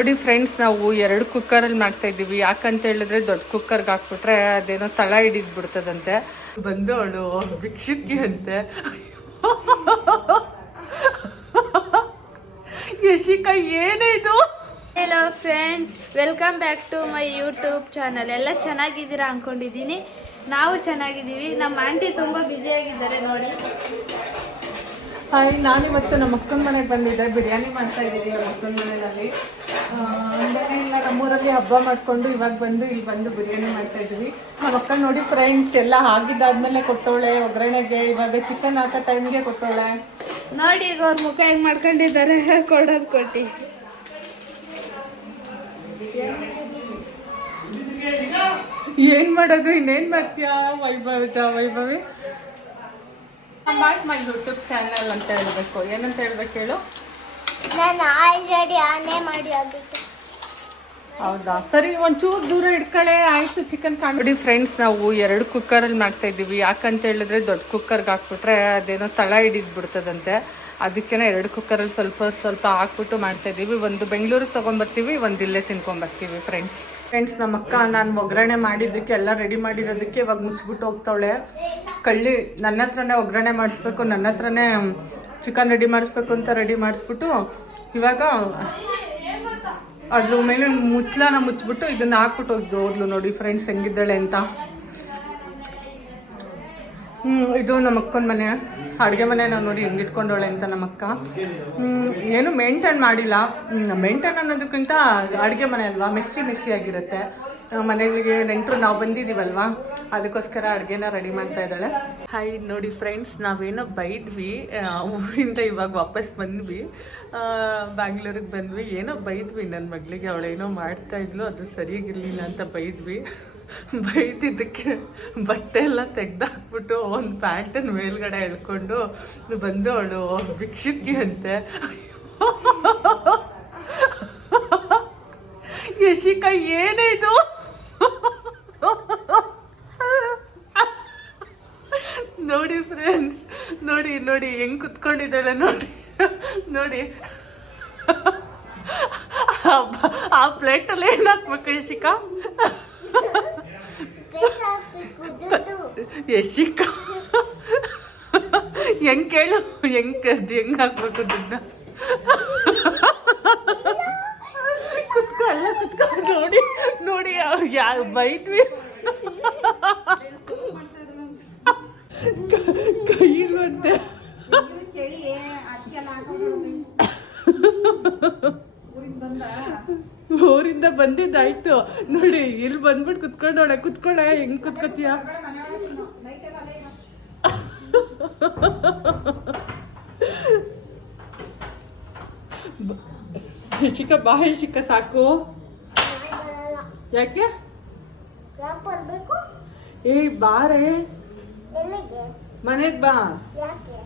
ನೋಡಿ ಫ್ರೆಂಡ್ಸ್ ನಾವು ಎರಡು ಕುಕ್ಕರಲ್ಲಿ ಮಾಡ್ತಾ ಇದ್ದೀವಿ. ಯಾಕಂತ ಹೇಳಿದ್ರೆ ದೊಡ್ಡ ಕುಕ್ಕರ್ಗೆ ಹಾಕ್ಬಿಟ್ರೆ ಅದೇನೋ ತಳ ಹಿಡಿದು ಬಿಡ್ತದಂತೆ ಬಂದು ಅವಳು ಭಿಕ್ಷುಕಿ ಅಂತೆ. ಯಶಿಕಾ, ಏನೇ ಇದು? Hello friends welcome back to my YouTube channel ಎಲ್ಲ ಚೆನ್ನಾಗಿದ್ದೀರಾ ಅಂದ್ಕೊಂಡಿದ್ದೀನಿ ನಾವು ಚೆನ್ನಾಗಿದ್ದೀವಿ. ನಮ್ಮ ಆಂಟಿ ತುಂಬ ಬ್ಯುಸಿಯಾಗಿದ್ದಾರೆ ನೋಡಿ. ಹಾಯ್ ನಾನಿವತ್ತು ನಮ್ಮ ಅಕ್ಕನ ಮನೆಗೆ ಬಂದಿದ್ದೆ. ಬಿರಿಯಾನಿ ಮಾಡ್ತಾ ಇದ್ದೀವಿ ನಮ್ಮ ಅಕ್ಕನ ಮನೆಯಲ್ಲಿ. ಅಂದರೆ ಇಲ್ಲ ನಮ್ಮೂರಲ್ಲಿ ಹಬ್ಬ ಮಾಡಿಕೊಂಡು ಇವಾಗ ಬಂದು ಇಲ್ಲಿ ಬಂದು ಬಿರಿಯಾನಿ ಮಾಡ್ತಾ ಇದ್ದೀವಿ. ನಮ್ಮ ಅಕ್ಕ ನೋಡಿ ಫ್ರೆಂಡ್ಸ್ ಎಲ್ಲ ಆಗಿದ್ದಾದ್ಮೇಲೆ ಕೊಟ್ಟವಳೆ ಒಗ್ಗರಣೆಗೆ ಇವಾಗ ಚಿಕನ್ ಹಾಕೋ ಟೈಮ್ಗೆ ಕೊಟ್ಟವಳೆ. ನೋಡಿ ಈಗ ಅವ್ರ ಮುಖ ಹೆಂಗೆ ಮಾಡ್ಕೊಂಡಿದ್ದಾರೆ ಕೊಡೋದು ಕೊಟ್ಟು. ಏನು ಮಾಡೋದು ಇನ್ನೇನು ಮಾಡ್ತೀಯಾ ವೈಭವ Vaibhavi? Back my YouTube channel ಅಂತ ಹೇಳಬೇಕು. ಏನಂತ ಹೇಳ್ಬೇಕು ಹೇಳು? ನಾನು ಆಲ್ರೆಡಿ ಆನೆ ಮಾಡಿ ಆಗಿತ್ತು ಹೌದಾ? ಸರಿ ಒಂಚೂರು ದೂರ ಇಟ್ಕೊಳ್ಳೆ ಆಯ್ತು ಚಿಕನ್ ನೋಡಿ ಫ್ರೆಂಡ್ಸ್ ನಾವು ಎರಡು ಕುಕ್ಕರಲ್ಲಿ ಮಾಡ್ತಾ ಇದ್ದೀವಿ. ಯಾಕಂತ ಹೇಳಿದ್ರೆ ದೊಡ್ಡ ಕುಕ್ಕರ್ಗೆ ಹಾಕ್ಬಿಟ್ರೆ ಅದೇನೋ ತಳ ಹಿಡಿದ್ ಬಿಡ್ತದಂತೆ ಅದಕ್ಕೇನೆ ಎರಡು ಕುಕ್ಕರಲ್ಲಿ ಸ್ವಲ್ಪ ಸ್ವಲ್ಪ ಹಾಕ್ಬಿಟ್ಟು ಮಾಡ್ತಾ ಇದೀವಿ ಒಂದು ಬೆಂಗಳೂರಿಗೆ ತೊಗೊಂಬರ್ತೀವಿ ಒಂದು ಇಲ್ಲೇ ತಿನ್ಕೊಂಬರ್ತೀವಿ ಫ್ರೆಂಡ್ಸ್ ಫ್ರೆಂಡ್ಸ್ ನಮ್ಮ ಅಕ್ಕ, ನಾನು ಒಗ್ಗರಣೆ ಮಾಡಿದ್ದಕ್ಕೆ ಎಲ್ಲ ರೆಡಿ ಮಾಡಿರೋದಕ್ಕೆ ಇವಾಗ ಮುಚ್ಚಿಬಿಟ್ಟು ಹೋಗ್ತಾವಳೆ. ಕಳ್ಳಿ ನನ್ನ ಹತ್ರನೇ ಒಗ್ಗರಣೆ ಮಾಡಿಸ್ಬೇಕು, ನನ್ನ ಹತ್ರನೇ ಚಿಕನ್ ರೆಡಿ ಮಾಡಿಸ್ಬೇಕು ಅಂತ ರೆಡಿ ಮಾಡಿಸ್ಬಿಟ್ಟು ಇವಾಗ ಅದ್ರ ಮೇಲೆ ಮುಚ್ಚಲನ ಮುಚ್ಚಿಬಿಟ್ಟು ಇದನ್ನ ಹಾಕ್ಬಿಟ್ಟು ಹೋಗಿ ಹೋದ್ಲು ನೋಡಿ ಫ್ರೆಂಡ್ಸ್ ಹೆಂಗಿದ್ದಾಳೆ ಅಂತ. ಇದು ನಮ್ಮ ಅಕ್ಕನ ಮನೆ. ಅಡುಗೆ ಮನೆ ನಾವು ನೋಡಿ ಹೆಂಗೆ ಇಟ್ಕೊಂಡವಳೆ ಅಂತ ನಮ್ಮ ಅಕ್ಕ ಏನು ಮೇಂಟೈನ್ ಮಾಡಿಲ್ಲ. ಮೇಂಟೈನ್ ಅನ್ನೋದಕ್ಕಿಂತ ಅಡುಗೆ ಮನೆ ಅಲ್ವಾ? ಮೆಸ್ಸಿ ಮೆಸ್ಸಿ ಆಗಿರುತ್ತೆ. ಮನೆಗಳಿಗೆ ಮನೆಗೆ ನೆಂಟರು ನಾವು ಬಂದಿದ್ದೀವಲ್ವಾ ಅದಕ್ಕೋಸ್ಕರ ಅಡುಗೆನ ರೆಡಿ ಮಾಡ್ತಾ ಇದ್ದಾಳೆ. ಹಾಯ್ ನೋಡಿ ಫ್ರೆಂಡ್ಸ್ ನಾವೇನೋ ಬೈದ್ವಿ. ಊರಿಂದ ಇವಾಗ ವಾಪಸ್ ಬಂದ್ವಿ. ಬ್ಯಾಂಗ್ಳೂರಿಗೆ ಬಂದ್ವಿ. ಏನೋ ಬೈದ್ವಿ ನನ್ನ ಮಗಳಿಗೆ. ಅವಳೇನೋ ಮಾಡ್ತಾ ಇದ್ಲು. ಅದು ಸರಿಯಾಗಿರ್ಲಿಲ್ಲ ಅಂತ ಬೈದ್ವಿ. ಬೈದಿದ್ದಕ್ಕೆ ಬಟ್ಟೆ ಎಲ್ಲ ತೆಗ್ದಾಕ್ಬಿಟ್ಟು ಒಂದು ಪ್ಯಾಂಟನ್ ಮೇಲ್ಗಡೆ ಎಳ್ಕೊಂಡು ಬಂದು ಅವಳು ಭಿಕ್ಷುಕಿ ಅಂತೆ ಯಶಿಕಾ ಏನಿದು ನೋಡಿ ಫ್ರೆಂಡ್ಸ್ ನೋಡಿ ನೋಡಿ, ಹೆಂಗ್ ಕುತ್ಕೊಂಡಿದ್ದಾಳೆ ನೋಡಿ. ನೋಡಿ. ಆ ಪ್ಲೇಟಲ್ಲಿ ಏನು ಹಾಕ್ಬೇಕು ಯಶಿಕಾ ಬೇಸ್ ಹಾಕ್ಬೇಕು ದುಡ್ಡು ಚಿಕ್ಕ ಹೆಂಗ್ ಕೇಳು, ಹೆಂಗ್ ಅದು ಹೆಂಗ್ ಹಾಕ್ಬೇಕು ದುಡ್ಡ ಕುತ್ಕೊ, ಅಲ್ಲ, ಕುತ್ಕೊ, ನೋಡಿ ನೋಡಿ ಯಾ ಬೈದ್ವಿ ಮತ್ತೆ. ಊರಿಂದ ಬಂದಿದ್ದಾಯ್ತು. ನೋಡಿ, ಇಲ್ಲಿ ಬಂದ್ಬಿಟ್ಟು ಕುತ್ಕೊಂಡೋಳೆ ಕುತ್ಕೊಳ್ಳೆ ಹೆಂಗ್ ಕುತ್ಕೋತೀಯ? ಶಿಕ ಬಾ ಶಿಕ ಸಾಕು ನಾಯಿ ಬರಲ್ಲ ಯಾಕೆ ಯಾಕೆ ಬರ್ಬೇಕು ಏ ಬಾರೆ ಎಲ್ಲಿಗೆ ಮನೆಗ್ ಬಾ ಯಾಕೆ